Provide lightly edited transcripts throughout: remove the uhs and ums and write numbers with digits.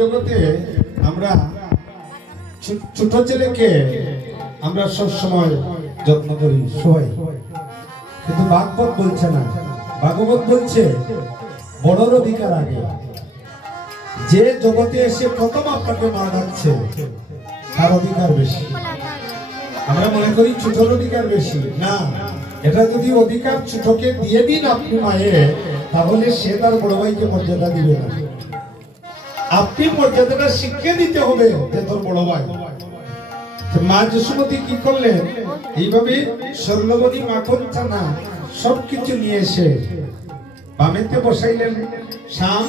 জগতে আমরা ছোট ছেলেকে আমরা সব সময় যত্ন করি সবাই, কিন্তু ভাগবত বলছে না। ভাগবত বলছে বড়র অধিকার আগে। যে জগতে এসে প্রথম আপনাকে মা ডাকছে তার অধিকার বেশি। আমরা মনে করি ছোটর অধিকার বেশি না। এটা যদি অধিকার ছোটকে দিয়ে দিন আপনি মায়ে, তাহলে সে তার বড় ভাইকে মর্যাদা দিবে না। আপনি মর্যাদাটা শিক্ষা দিতে হবে যে তোর বড় ভাই। মা যশোমতী কি করলেন? এইভাবে স্বর্ণবতী মাখন ছানা সবকিছু নিয়ে এসে বামেতে বসাইলেন শ্যাম,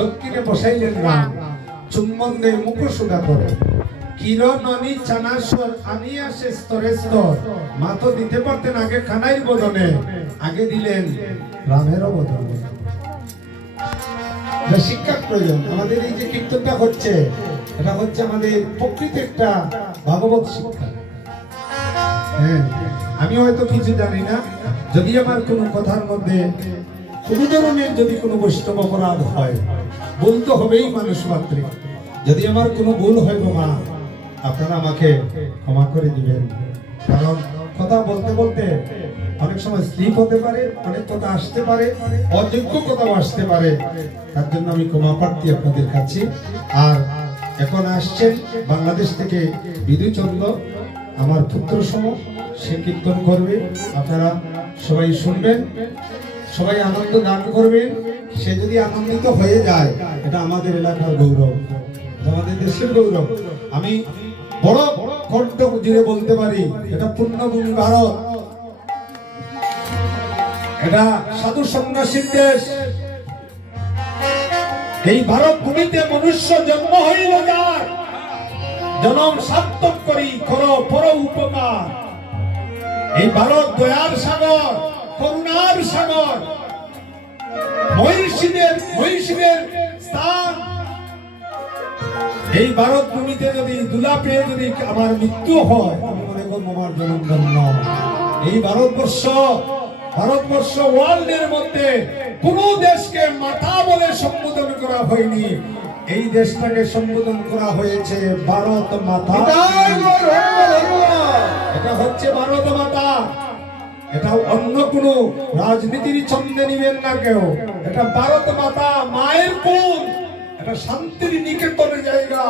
দক্ষিণে বসাইলেন রাম। চুম্বন দিয়ে মুখ সুদা করে কিরণ আনি চানাস্বর আনি আসে স্তরে স্তর। মা তো দিতে পারতেন আগে খানাইর বদনে, আগে দিলেন রামেরও বদনে। শিক্ষার প্রয়োজন। আমাদের এই যে কীর্তনটা হচ্ছে, এটা হচ্ছে আমাদের প্রকৃত একটা ভাগবত শিক্ষা। হ্যাঁ, আমি হয়তো কিছু জানি না, যদি আমার কোনো কথার মধ্যে কোন ধরনের যদি কোনো বৈষ্ণব অপরাধ হয়, ভুল তো হবেই মানুষ মাত্রে। যদি আমার কোনো ভুল হয় গো মা, আপনারা আমাকে ক্ষমা করে দিবেন। কারণ কথা বলতে বলতে অনেক সময় স্লিপ হতে পারে, অনেক কথা আসতে পারে, অযোগ্য কথাও আসতে পারে। তার জন্য আমি ক্ষমা প্রার্থী আপনাদের কাছে। আর এখন আসছেন বাংলাদেশ থেকে বিধুচন্দ্র, আমার পুত্র সম, সে কীর্তন করবে। আপনারা সবাই শুনবেন, সবাই আনন্দ দান করবেন। সে যদি আনন্দিত হয়ে যায়, এটা আমাদের এলাকার গৌরব, আমাদের দেশের গৌরব। আমি বড় কণ্ঠ জুড়ে বলতে পারি, এটা পুণ্যভূমি ভারত, এটা সাধু সন্ন্যাসীর দেশ। এই ভারত ভূমিতে মনুষ্য জন্ম হইল যার, জনম সার্থক করি করো পর উপকার। এই ভারত দয়ার সাগর, করুণার সাগর, মহিষীদের স্থান। এই ভারত ভূমিতে যদি দুলা পেয়ে যদি আমার মৃত্যু হয়, আমি মনে করবো আমার জন্ম ধন্য। এই ভারতবর্ষ ওয়ার্ল্ডের মধ্যে কোন দেশকে মাথা বলে সম্বোধন করা হয়নি। এই দেশটাকে সম্বোধন করা হয়েছে ভারত মাতা। এটা হচ্ছে ভারত মাতা। এটা অন্য কোন রাজনীতির ছন্দে নিবেন না কেউ। এটা ভারত মাতা, মায়ের কোল, এটা শান্তির নিকেতনের জায়গা।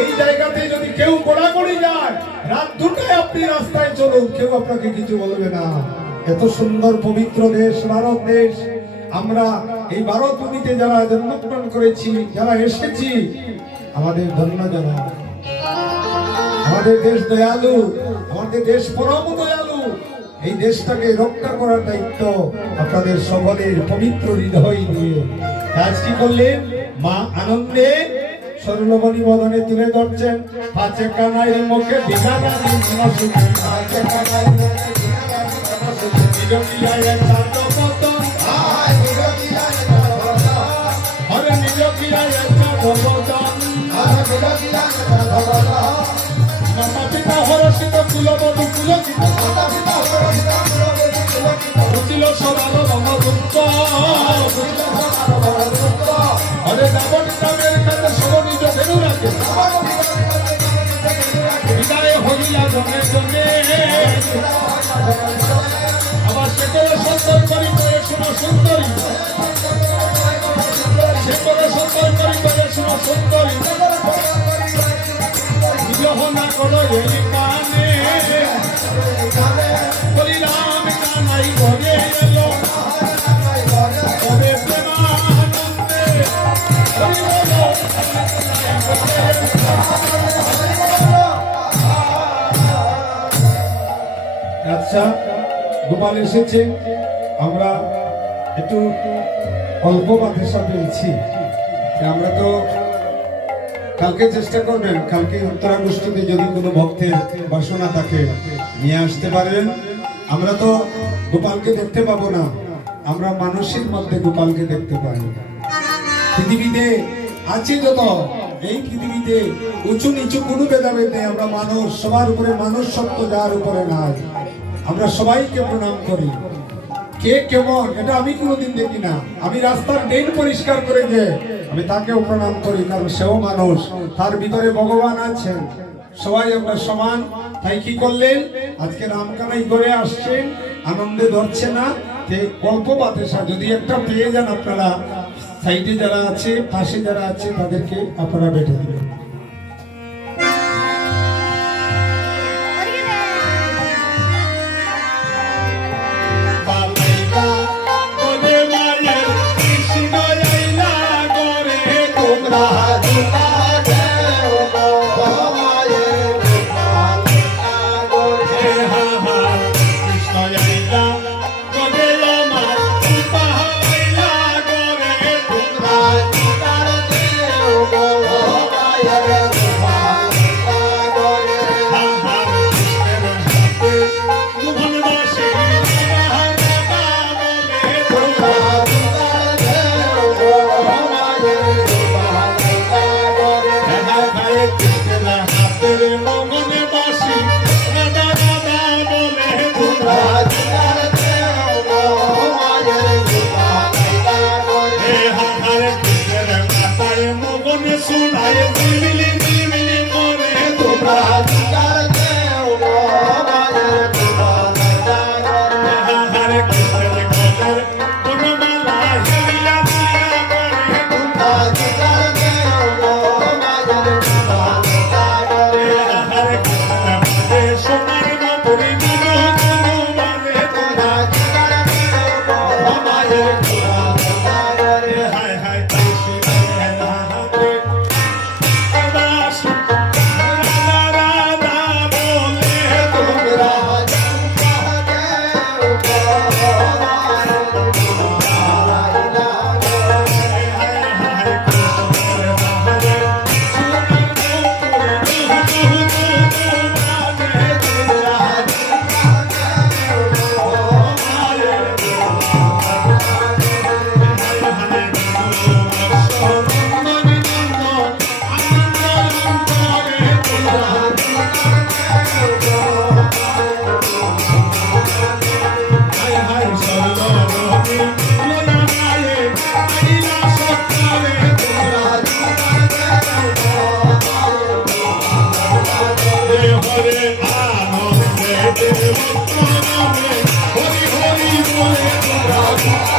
এই জায়গাতে যদি কেউ গোড়াগড়ি যায়, রাত 2টায় আপনি রাস্তায় চলুন, কেউ আপনাকে কিছু বলবে না। এত সুন্দর পবিত্র দেশ ভারত দেশ। আমরা এই ভারত ভূমিতে যারা জন্মগ্রহণ করেছি, যারা এসেছি, আমাদের ধন্য জানা। আমাদের দেশ দয়ালু, আমাদের দেশ পরম দয়ালু। এই দেশটাকে রক্ষা করার দায়িত্ব আপনাদের সকলের পবিত্র হৃদয় দিয়ে। আজ কি করলেন? মা আনন্দে স্বর্ণমণি বদনে তুলে ধরছেন। পাঁচে কানাইয়ের মুখে দিঘানা মাতা পিতা হরষিত কুলবধূ কুলচিত বুঝিল সবার রণদূত। হরে দাবন গ্রামের কাছে সবনিজ ফেরু রাখে, বিদায় হইয়া জনে জনে। আবার সে করে সুন্দর করি করে শুনো সুন্দরী, সে করে সুন্দর করি করে শুনো সুন্দরী। বিগ্রহ না করো এই কানে, বলি রাম কানাই ঘরে এলো, তবে প্রেমানন্দে হরি বলো। আচ্ছা, গোপাল এসেছে, আমরা একটু অল্প বাতাসা পেয়েছি। আমরা তো কালকে চেষ্টা করবেন, কালকে উত্তরাগোষ্ঠীতে যদি কোনো ভক্তের বাসনা থাকে নিয়ে আসতে পারেন। আমরা তো গোপালকে দেখতে পাবো না, আমরা মানুষের মধ্যে গোপালকে দেখতে পাই। পৃথিবীতে আছে যত, এই পৃথিবীতে উঁচু নিচু কোনো ভেদাভেদ নেই। আমরা মানুষ, সবার উপরে মানুষ সত্য, যার উপরে নাই। আমরা সবাইকে প্রণাম করি। কে কেমন এটা আমি কোনোদিন দেখি না। আমি রাস্তার ড্রেন পরিষ্কার করে যে আমি তাকেও প্রণাম করি, কারণ সেও মানুষ, তার ভিতরে ভগবান আছেন। সবাই আমরা সমান। তাই কি করলেন, আজকে রামকানাই করে আসছেন, আনন্দে ধরছে না যে গল্প বাতাসা যদি একটা পেয়ে যান আপনারা, সাইডে যারা আছে, পাশে যারা আছে, তাদেরকে আপনারা বেঁধে দিবেন। Hori Hori Bole Hori